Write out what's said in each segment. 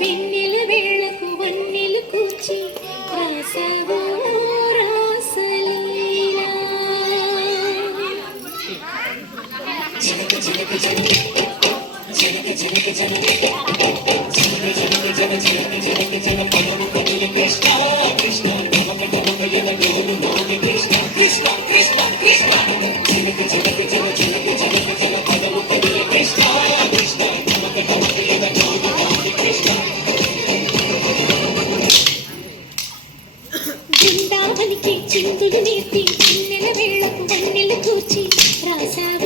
వెన్నెల వేళకు వన్నెలు కూర్చి రాసావు జనక జనక జనక జనక జనక జనక జనక జనక జనక జనక జనక జనక చింతిడి నేర్పి చిన్నెల వేళకు కన్నెలు కూర్చి రాసావు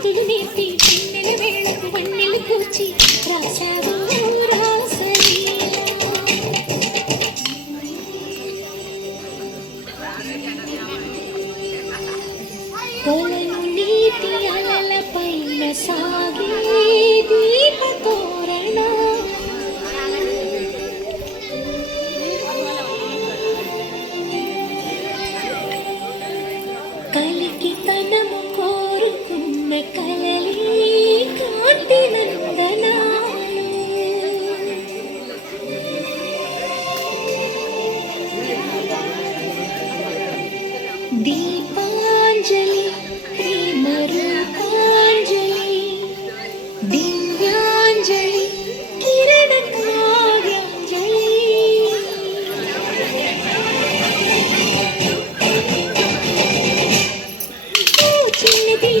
முந்தின நேர்த்தி பின்னல வேளம் மண்ணில் பூச்சி ராஜாவோ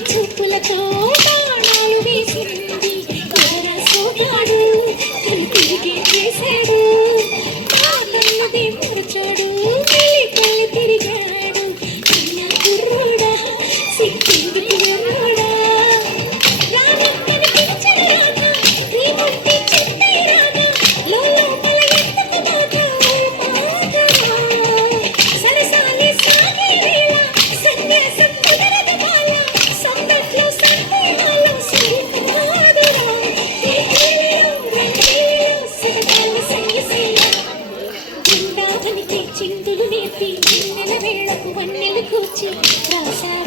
చూపులతో బాణాలు వేసింది. తిరిగి చేశాడు. ఆ కన్నది మురిచాడు 哭泣要下